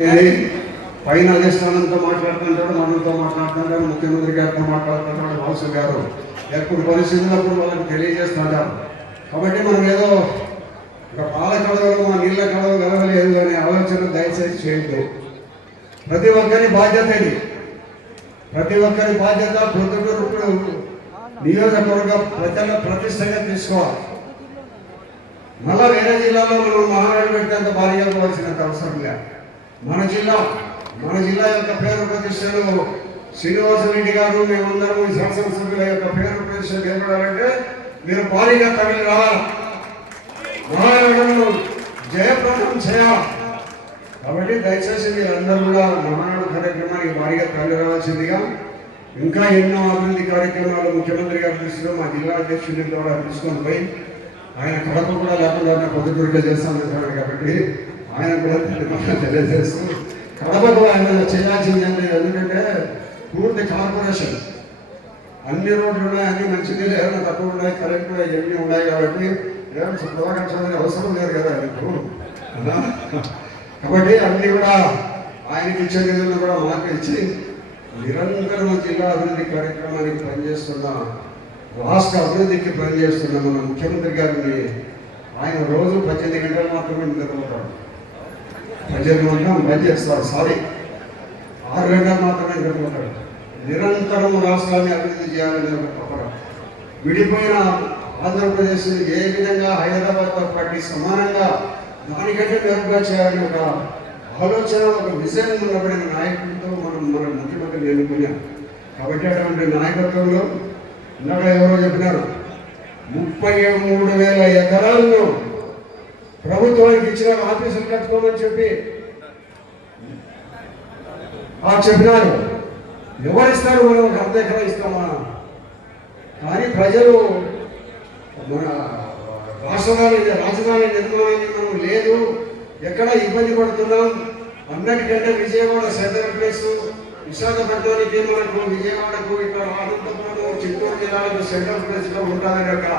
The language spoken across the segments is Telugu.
ఇది పైన అధిష్టానంతో మాట్లాడుతుంటాడు మనతో మాట్లాడుతుంటాడు ముఖ్యమంత్రి గారితో మాట్లాడుతుంటాడు వాసు గారు ఎప్పుడు పరిస్థితులప్పుడు వాళ్ళకి తెలియజేస్తుంటారు కాబట్టి మనం ఏదో ఒక పాల కడవలు మా నీళ్ళ కడవ కలవలేదు అనే ఆలోచన దయచేసి చేయొద్దు. ప్రతి ఒక్కరి బాధ్యత ఇది. ప్రతి ఒక్కరి బాధ్యత ప్రొద్దుటూరు ఇప్పుడు నియోజకవర్గ ప్రజల ప్రతిష్టగా తీసుకోవాలి. మళ్ళా వేరే జిల్లాలో మనం మహానాడు పెట్టేంత అంత భారీగా పోవాల్సినంత అవసరం లేదు. మన జిల్లా మన జిల్లా యొక్క పేరు ప్రతిష్టలు శ్రీనివాసరెడ్డి గారు మేమందరం ఈ శాసనసభ్యుల యొక్క పేరు ప్రతిష్టలు నిలబడాలంటే మీరు భారీగా తగిలి రావాలి. మహానాడును జయప్రదం చేయాలి. కాబట్టి దయచేసి మీరందరూ కూడా మహానాడు కార్యక్రమానికి భారీగా తరలి రావాల్సిందిగా ఇంకా ఎన్నో అభివృద్ధి కార్యక్రమాలు ముఖ్యమంత్రి గారి దృష్టిలో మా జిల్లా అధ్యక్షుడి కూడా తీసుకొని పోయి ఆయన కడప కూడా లేకుండా ఉన్న చేస్తాను కాబట్టి ఆయన కూడా తెలియజేస్తూ కడపకు ఆయన చేయాల్సింది ఏంటి ఎందుకంటే పూర్తి కార్పొరేషన్. అన్ని రోడ్లు ఉన్నాయి అన్ని మంచిది ఏమైనా తక్కువ ఉన్నాయి కరెక్ట్ ఇవన్నీ ఉన్నాయి కాబట్టి ఏమైనా శుభ్రపరచాలని అవసరం లేదు కదా మీకు కాబట్టి అన్ని కూడా ఆయనకి ఇచ్చే నిధులను కూడా మాకు ఇచ్చి నిరంతరం జిల్లా అభివృద్ధి కార్యక్రమానికి పనిచేస్తున్న రాష్ట్ర అభివృద్ధికి పనిచేస్తున్న మన ముఖ్యమంత్రి గారిని ఆయన రోజు పద్దెనిమిది గంటలు మాత్రమే నిద్రపోతాడు. పద్దెనిమిది గంటలు చేస్తారు సారీ ఆరు గంటలు మాత్రమే నిద్రపోతాడు నిరంతరం రాష్ట్రాన్ని అభివృద్ధి చేయాలని ఒక విడిపోయిన ఆంధ్రప్రదేశ్ ఏ విధంగా హైదరాబాద్తో పాటు సమానంగా దానికంటే మెరుగ్గా చేయాలని ఒక ఆలోచన ఒక విజయం ఉన్నబడిన నాయకుడితో మనం మన ముఖ్యమంత్రిని ఎన్నుకున్నాం. కాబట్టి అటువంటి నాయకత్వంలో ఇందాక ఎవరో చెప్పినారు ముప్పై మూడు వేల ఎకరాల్లో ప్రభుత్వానికి ఇచ్చిన ఆఫీసులు కట్టుకోమని చెప్పి ఆ చెప్పినారు. ఎవరిస్తారు మనం? ఒక అర్ధ ఎకరా ఇస్తామా? కానీ ప్రజలు మన రాష్ట్రాలు రాజధాని నిర్మాణాన్ని మనం లేదు. ఎక్కడ ఇబ్బంది పడుతున్నాం? అన్నిటికంటే విజయవాడ సెంట్రల్ ప్లేస్ విశాఖపట్నానికి మనకు విజయవాడకు ఇక్కడ అనంతపురం చిత్తూరు జిల్లాలకు సెంట్రల్ ప్లేస్లో ఉంటుందని ఒక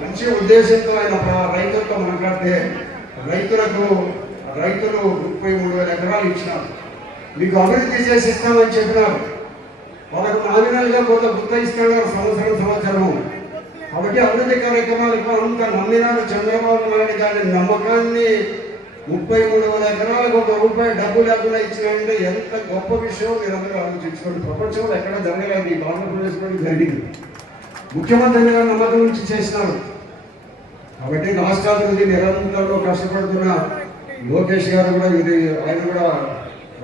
మంచి ఉద్దేశంతో ఆయన రైతులతో మాట్లాడితే రైతులకు రైతులు ముప్పై మూడు వేల ఎకరాలు ఇచ్చినారు. మీకు అభివృద్ధి చేసి ఇస్తామని చెప్పినారు. వాళ్ళకు నామినల్గా కొంత గుర్త ఇస్తాడు సంవత్సరం సంవత్సరము. కాబట్టి అభివృద్ధి కార్యక్రమాలు అంత నమ్మినారు. చంద్రబాబు నాయుడు గారి నమ్మకాన్ని ముప్పై మూడు వేల ఎకరాలకు ఒక రూపాయి డబ్బు లేకుండా ఇచ్చినారంటే ఎంత గొప్ప విషయం మీరందరూ ఆలోచించుకోండి. ప్రపంచంలో ఎక్కడ జరగలేదు. ఈ ఆంధ్రప్రదేశ్లో జరిగింది. ముఖ్యమంత్రి గారు నమ్మకం నుంచి చేసినారు కాబట్టి రాష్ట్రాభివృద్ధి నిరంతరంలో కష్టపడుతున్న లోకేష్ గారు కూడా ఇది ఆయన కూడా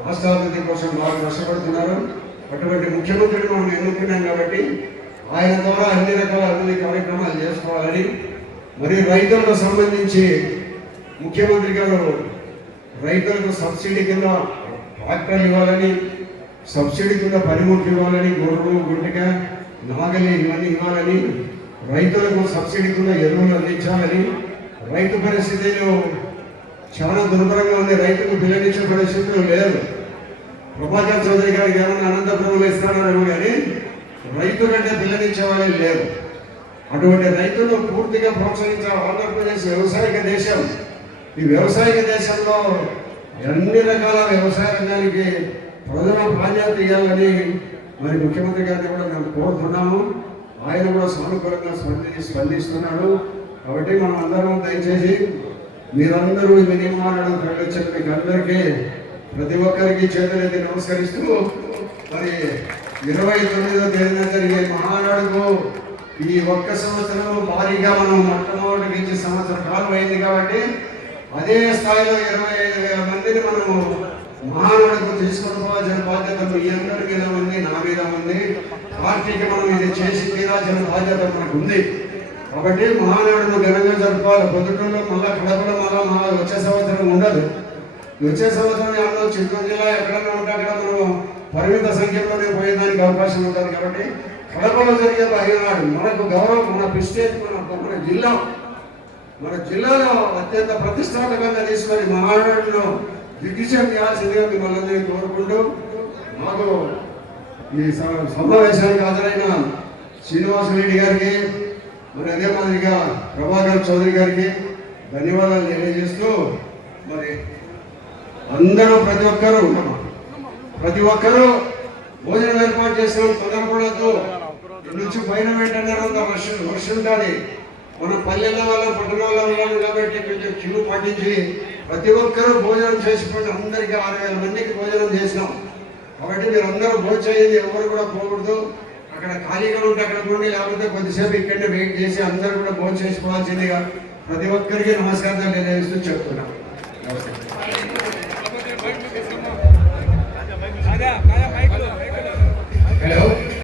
రాష్ట్రాభివృద్ధి కోసం బాగా కష్టపడుతున్నారు. అటువంటి ముఖ్యమంత్రిని మనం ఎన్నుకున్నాం కాబట్టి ఆయన ద్వారా అన్ని రకాల అభివృద్ధి కార్యక్రమాలు చేసుకోవాలని మరి రైతులకు సంబంధించి ముఖ్యమంత్రి గారు రైతులకు సబ్సిడీ కింద ట్రాక్టర్లు ఇవ్వాలని సబ్సిడీ కింద పనిముట్లు ఇవ్వాలని గొర్రెలు గుంటిక నాగలి ఇవన్నీ ఇవ్వాలని రైతులకు సబ్సిడీ కూడా ఎరువులు అందించాలని రైతు పరిస్థితులు చాలా దుర్భరంగా ఉంది. రైతుకు పిల్లనిచ్చే పరిస్థితులు లేదు ప్రభాకర్ చౌదరి గారికి ఏమన్నా అనంతపురంలో ఇస్తాడేమో కానీ రైతు కంటే పిల్లనిచ్చే వాళ్ళే లేరు. అటువంటి రైతులు పూర్తిగా ప్రోత్సహించాలి ఆంధ్రప్రదేశ్ వ్యవసాయక దేశం. ఈ వ్యవసాయక దేశంలో అన్ని రకాల వ్యవసాయ రంగానికి ప్రజల ప్రాధాన్యత ఇవ్వాలని మరి ముఖ్యమంత్రి గారిని కూడా మేము కోరుతున్నాము. ఆయన కూడా సానుకూలంగా స్పంది స్పందిస్తున్నాడు. కాబట్టి మనం అందరం దయచేసి మీరందరూ ఈ నిర్మాణాలను ప్రకటించిన మీకు అందరికీ ప్రతి ఒక్కరికి చేతులెత్తి నమస్కరిస్తూ మరి ఇరవై తొమ్మిదో తేదీన జరిగే మహానాడుకు ఈ ఒక్క సంవత్సరం భారీగా మనం మొట్టమొదటి నుంచి సంవత్సరం కాలం అయింది కాబట్టి అదే స్థాయిలో ఇరవై ఐదు వేల మందిని మనము మహానాడుకు తీసుకొని జన బాధ్యత మీ అందరి మీద ఉంది నా మీద ఉంది. పార్టీకి మనం ఇది చేసి తీరాల్సిన బాధ్యత మనకు ఉంది. కాబట్టి మహానాడును ఘనంగా జరపాలి పొద్దుటూరులో మళ్ళా కడపలో మళ్ళీ మళ్ళా వచ్చే సంవత్సరం ఉండదు. వచ్చే సంవత్సరం ఏమన్నా చిత్తూరు జిల్లా ఎక్కడన్నా ఉంటే అక్కడ మనం పరిమిత సంఖ్యలోనే పోయేదానికి అవకాశం ఉంటుంది కాబట్టి కడపలో జరిగే అయ్యనాడు మనకు గౌరవం మన ప్రిస్టేజ్ మన మన జిల్లా. మన జిల్లాలో అత్యంత ప్రతిష్టాత్మకంగా తీసుకొని మహానాడును దిగ్విజయం చేయాల్సిందిగా మిమ్మల్ని కోరుకుంటూ మాకు ఈ సమావేశానికి హాజరైన శ్రీనివాసరెడ్డి గారికి మరి అదే మాదిరిగా ప్రభాకర్ చౌదరి గారికి ధన్యవాదాలు తెలియజేస్తూ మరి అందరూ ప్రతి ఒక్కరూ ప్రతి ఒక్కరూ భోజనం ఏర్పాటు చేసిన తొందరపడద్దు. నుంచి పైన వెంటనే వర్షం వర్షం ఉంటుంది. మన పల్లెల్లో వాళ్ళ పట్టణ వాళ్ళని కాబట్టి కొంచెం క్యూ పాటించి ప్రతి ఒక్కరూ భోజనం చేసుకుంటే అందరికీ ఆరు వేల మందికి భోజనం చేసినాం. కాబట్టి మీరు అందరూ భోజనం ఎవరు కూడా పోకూడదు. అక్కడ ఖాళీగా ఉంటే అక్కడ ఉండి లేకపోతే కొద్దిసేపు ఇక్కడనే వెయిట్ చేసి అందరూ కూడా భోజనం చేసుకోవాల్సిందిగా ప్రతి ఒక్కరికి నమస్కారాలు తెలియజేస్తూ చెప్తున్నాం. నమస్కారం